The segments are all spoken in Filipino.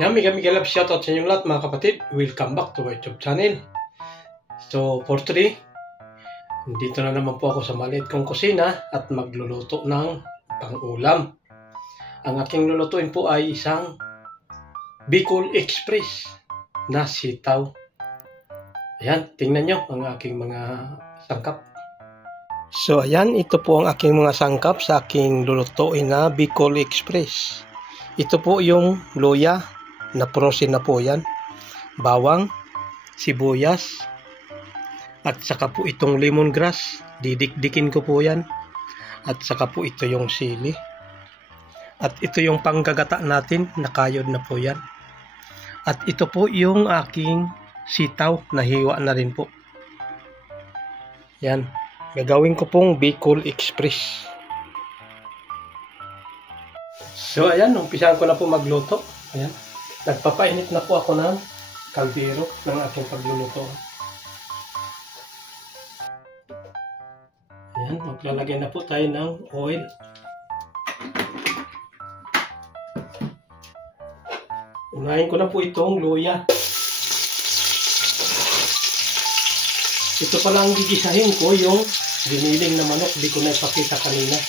Yan, mega love shoutout sa inyong lahat mga kapatid. Welcome back to my YouTube channel. So for today, dito na naman po ako sa maliit kong kusina at magluluto ng pang-ulam. Ang aking lulutuin po ay isang Bicol Express na sitaw. Ayan, tingnan nyo ang aking mga sangkap. So ayan, ito po ang aking mga sangkap sa aking lulutuin na Bicol Express. Ito po yung luya na frozen na po yan, bawang, sibuyas, at saka po itong lemongrass, didikdikin ko po yan, at saka po ito yung sili, at ito yung panggagata natin, nakayod na po yan, at ito po yung aking sitaw na hiwa na rin po. Yan, gagawin ko pong Bicol Express. So ayan, umpisahan ko na po magluto. Ayan, nagpapainit na po ako ng kaldero ng aking pagluluto. Ayan, maglalagay na po tayo ng oil. Unahin ko na po itong luya. Ito pala ang gigisahin ko, yung giniling na manok, di ko na ipakita kanina.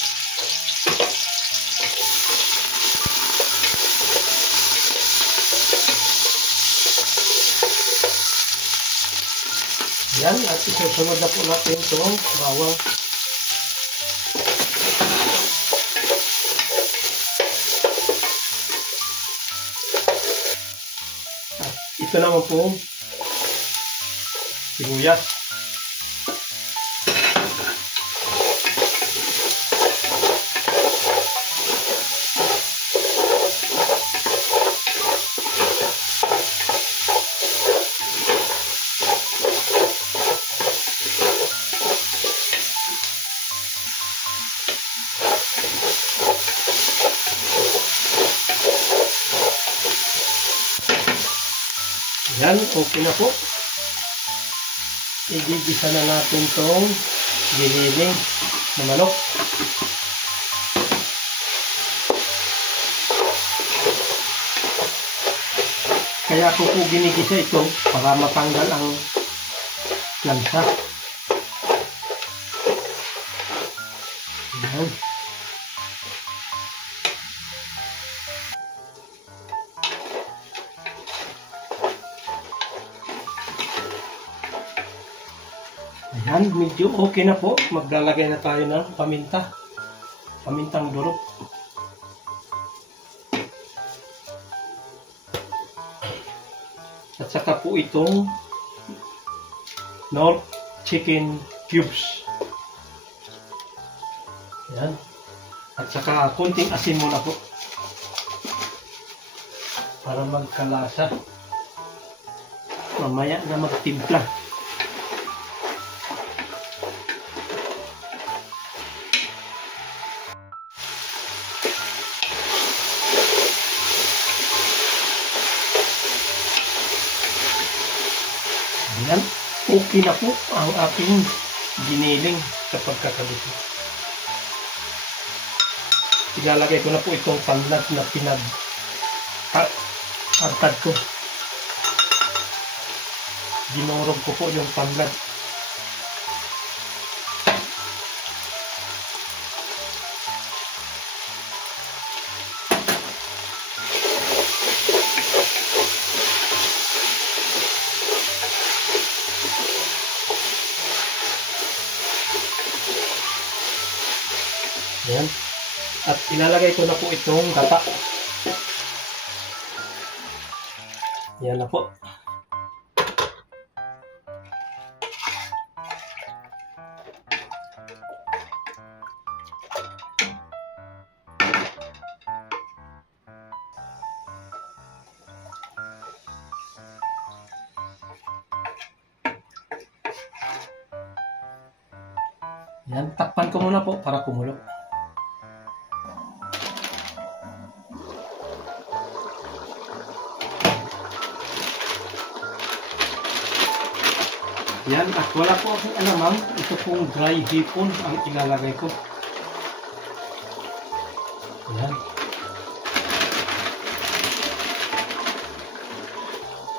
Yan, at isusunod na po natin itong bawang. At ito naman po sibuyas. Yan, okay na po. Igigisa na natin itong giniling na manok. Kaya ako po ginigisa ito para matanggal ang lansa. Yan. Ayan, medyo okay na po. Maglalagay na tayo ng paminta. Pamintang durog. At saka po itong North chicken cubes. Ayan. At saka kunting asin muna po. Para magkalasa. Mamaya na magtimpla. Ayan, okay na po ang aking giniling sa pagkakaluto. Ilalagay ko na po itong tanglad na pinag-antad ko. Dinurog ko po yung tanglad. Ayan. At ilalagay ko na po itong gata. Ayan na po. Ayan, takpan ko muna po para kumulo. Yan, at wala po akong alamang, ito pong dry hipon ang ilalagay ko. Yan.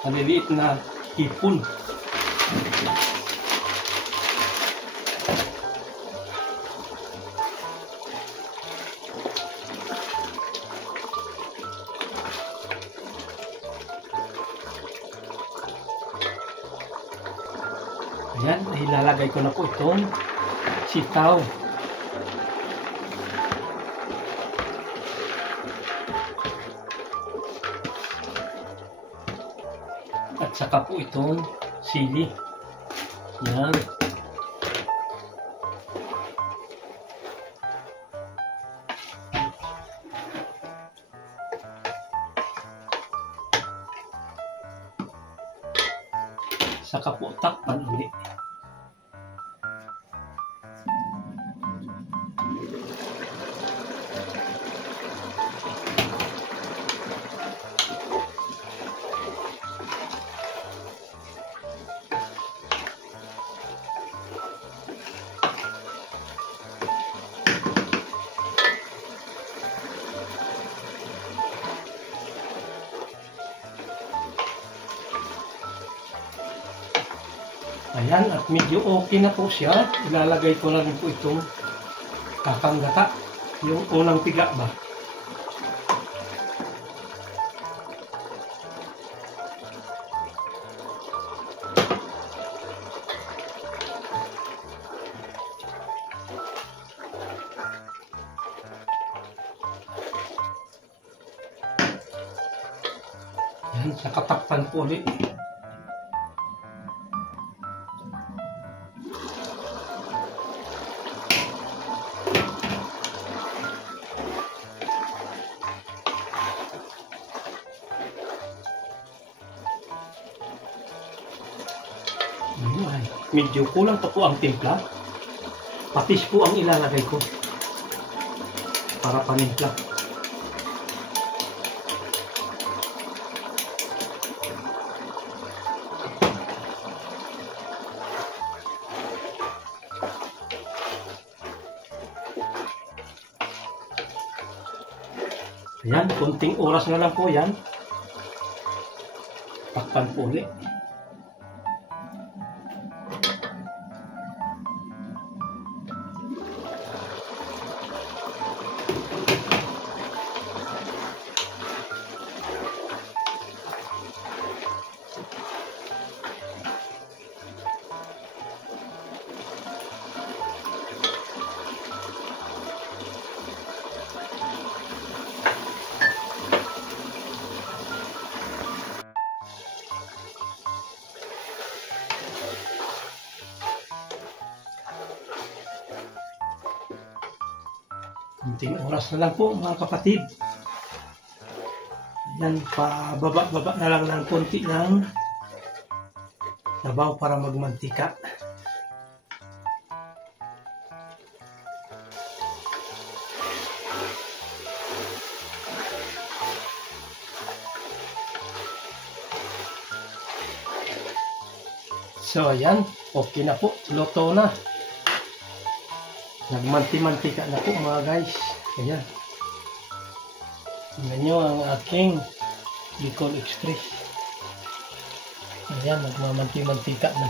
maliliit na hipon. Ayan, ilalagay ko na po itong sitaw. At saka po itong sili. Ayan. Saka po takpan ulit. Ayan, at medyo okay na po siya. Ilalagay ko na rin po itong kakanggata. Yung unang piga ba? Ayan, sa katakpan po ulit. Medyo kulang pa po ang timpla. Patis po ang ilalagay ko para panimpla. Ayan, konting oras na lang po yan. Takpan po ulit. Kunting oras na lang po mga kapatid. Yan, pababa-baba na lang ng konti ng sabaw para magmantika. So ayan, okay na po, luto na. Nagmanti-mantika na po mga guys. Ayan. Tingnan nyo ang aking Bicol Express. Ayan, nagmamanti-mantika na.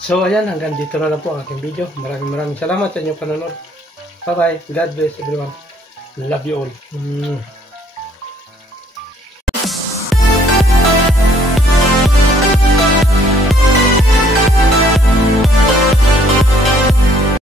So ayan, hanggang dito na lang po ang aking video. Maraming salamat sa inyong panonood. Bye-bye. God bless everyone. Love you all.